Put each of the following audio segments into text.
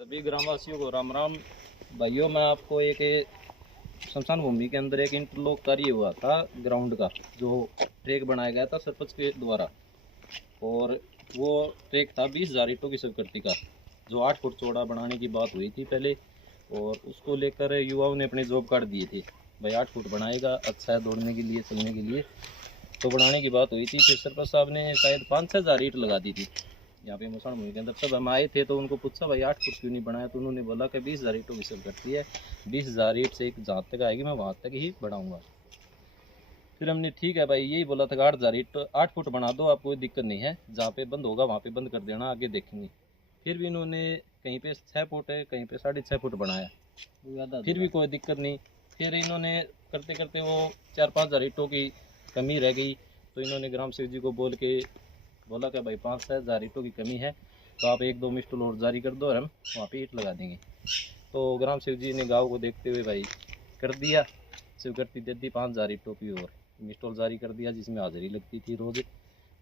सभी ग्रामवासियों को राम राम। भाइयों, मैं आपको एक शमशान भूमि के अंदर एक इंटरलॉक कार्य हुआ था ग्राउंड का, जो ट्रैक बनाया गया था सरपंच के द्वारा। और वो ट्रैक था 20,000 ईंटों की स्वीकृति का, जो 8 फुट चौड़ा बनाने की बात हुई थी पहले। और उसको लेकर युवाओं ने अपने जॉब कार्ड दिए थे, भाई 8 फुट बनाएगा, अच्छा है दौड़ने के लिए, चलने के लिए, तो बनाने की बात हुई थी। फिर सरपंच साहब ने शायद 5-6 हज़ार ईंट लगा दी थी यहाँ पे मसान भूमि के अंदर। सब हम आए थे तो उनको पूछा भाई 8 फुट क्यों नहीं बनाया, तो उन्होंने बोला कि 20,000 ईंटों की सब करती है, 20,000 ईंट से एक जहाँ तक आएगी मैं वहाँ तक ही बढ़ाऊँगा। फिर हमने ठीक है भाई, यही बोला था कि 8,000 ईंट 8 फुट बना दो, आप कोई दिक्कत नहीं है, जहाँ पे बंद होगा वहाँ पे बंद कर देना, आगे देखेंगे। फिर भी इन्होंने कहीं पे 6 फुट है, कहीं पे 6.5 फुट बनाया, फिर भी कोई दिक्कत नहीं। फिर इन्होंने करते करते वो 4-5 हज़ार ईंटों की कमी रह गई, तो इन्होंने ग्राम सेवक जी को बोल के बोला कि भाई 5-6 हज़ार ईंटों की कमी है, तो आप 1-2 मिस्टोल और जारी कर दो और हम वहाँ पे ईंट लगा देंगे। तो ग्राम सेवक जी ने गाँव को देखते हुए भाई कर दिया, स्वीकृति दे दी 5,000 ईंटों की, और मिस्टोल जारी कर दिया जिसमें हाजिरी लगती थी रोज़।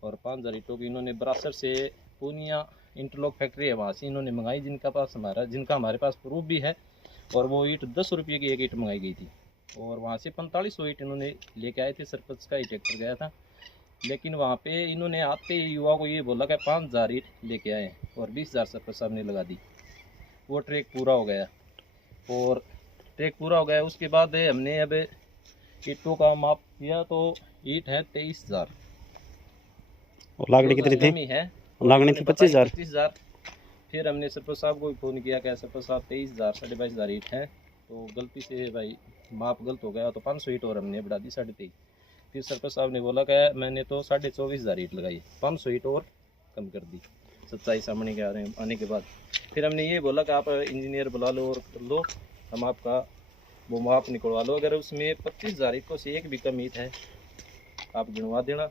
और 5,000 ईंटों की इन्होंने बरासर से पूनिया इंटरलॉक फैक्ट्री है वहाँ से इन्होंने मंगाई, जिनका हमारे पास प्रूफ भी है। और वो ईंट 10 रुपये की एक ईंट मंगाई गई थी, और वहाँ से 4500 ईंट इन्होंने लेके आए थे। सरपंच का ही ट्रैक्टर गया था, लेकिन वहाँ पे इन्होंने आते ही युवा को ये बोला कि 5,000 ईंट लेके आए, और 20,000 सरपंच साहब ने लगा दी। वो ट्रैक पूरा हो गया, और ट्रैक पूरा हो गया उसके बाद हमने अब ईंटों का माप किया तो ईंट है 23,000 और लागणी कितनी थी? है, लागणी थी 25,000। 25,000। फिर हमने सरपंच साहब को भी फ़ोन किया कि सरपंच साहब 23,000 22,500 ईंट है, तो गलती से भाई माप गलत हो गया, तो 500 ईंट और हमने बढ़ा दी 23.5। फिर सरपंच साहब ने बोला कि मैंने तो 24,500 ईंट लगाई, 500 ईंट और कम कर दी। सच्चाई सामने के आने के बाद फिर हमने ये बोला कि आप इंजीनियर बुला लो और कर लो, हम आपका वो माप निकलवा लो। अगर उसमें 25,000 ईंटों से एक भी कम ईंट है आप गिनवा देना,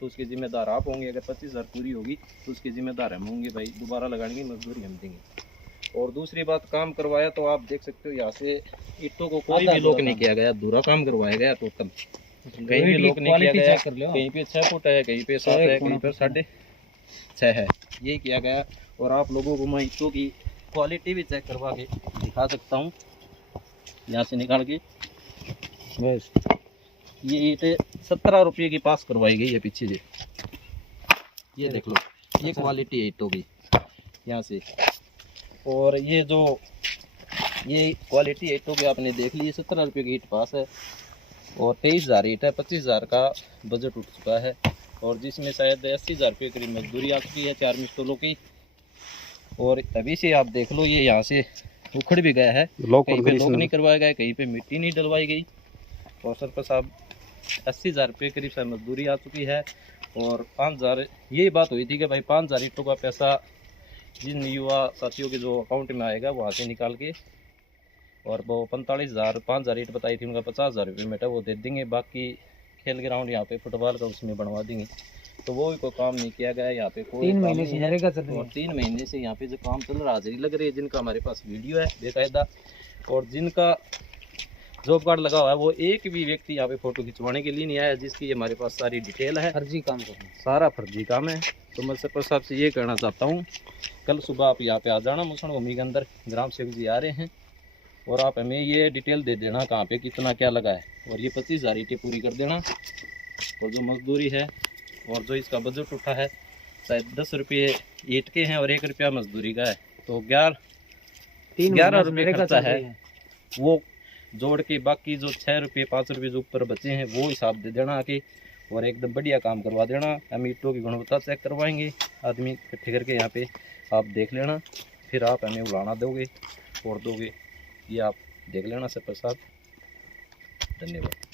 तो उसके जिम्मेदार आप होंगे। अगर 25,000 पूरी होगी तो उसके जिम्मेदार हम होंगे, भाई दोबारा लगाने की मजदूरी हम देंगे। और दूसरी बात, काम करवाया तो आप देख सकते हो यहाँ से ईंटों को कोई भी लॉक नहीं किया गया, अधूरा काम करवाया गया टोटल, कहीं भी लॉक नहीं किया गया। कहीं पे 6 फुट है, कहीं पे 7 है, कहीं पे 6.5 है, यही किया गया। और आप लोगों को मैं ईंटों की क्वालिटी भी चेक करवा के दिखा सकता हूँ, यहाँ से निकाल के। बस ये ईंटें 17 रुपये की पास करवाई गई है पीछे से, ये देख लो, ये क्वालिटी है ईंटों की यहाँ से। और ये जो ये क्वालिटी है ईंटों की आपने देख ली, 17 रुपये की ईंट पास है, और 23,000 ईंट है, 25,000 का बजट उठ चुका है, और जिसमें शायद 80,000 रुपये करीब मजदूरी आ चुकी है 4 मिस्टोलों की। और अभी से आप देख लो, ये यहाँ से उखड़ भी गया है, कहीं पे लॉक नहीं करवाया गया, कहीं पे मिट्टी नहीं डलवाई गई। और सरपंच साहब 80,000 रुपये करीब से मजदूरी आ चुकी है। और 5,000 यही बात हुई थी कि भाई 5,000 ईंटों का पैसा जिन युवा साथियों के जो अकाउंट में आएगा वहाँ से निकाल के, और वो 45,000 5,000 ईंट बताई थी, उनका 50,000 रुपये में वो दे देंगे। बाकी खेल ग्राउंड यहाँ पे फुटबॉल का उसमें बनवा देंगे, तो वो भी कोई काम नहीं किया गया यहाँ पे, कोई 3 महीने से नरेगा चल रही है। और 3 महीने से यहाँ पे जो काम चल रहा है, हाजिरी लग रही है, जिनका हमारे पास वीडियो है बेकायदा, और जिनका जॉब कार्ड लगा हुआ है, वो एक भी व्यक्ति यहाँ पे फोटो खिंचवाने के लिए नहीं आया, जिसकी हमारे पास सारी डिटेल है। फर्जी काम करना, सारा फर्जी काम है। तो मैं सरपंच साहब से ये कहना चाहता हूँ, कल सुबह आप यहाँ पे आ जाना, मसान भूमि के अंदर ग्राम सेवक जी आ रहे हैं, और आप हमें ये डिटेल दे देना कहाँ पे कितना क्या लगा है, और ये 25,000 ईंटें पूरी कर देना। और जो मजदूरी है और जो इसका बजट उठा है, शायद 10 रुपये ईंट के हैं और 1 रुपया मजदूरी का है, तो 11 रुपये खर्चा है, वो जोड़ के बाकी जो 6 रुपये 5 रुपये जो ऊपर बचे हैं वो हिसाब दे देना आके, और एकदम बढ़िया काम करवा देना। हम ईंटों की गुणवत्ता चेक करवाएंगे, आदमी इकट्ठे करके यहाँ पे आप देख लेना, फिर आप हमें उड़ाना दोगे और दोगे, ये आप देख लेना सरपंच साहब। धन्यवाद।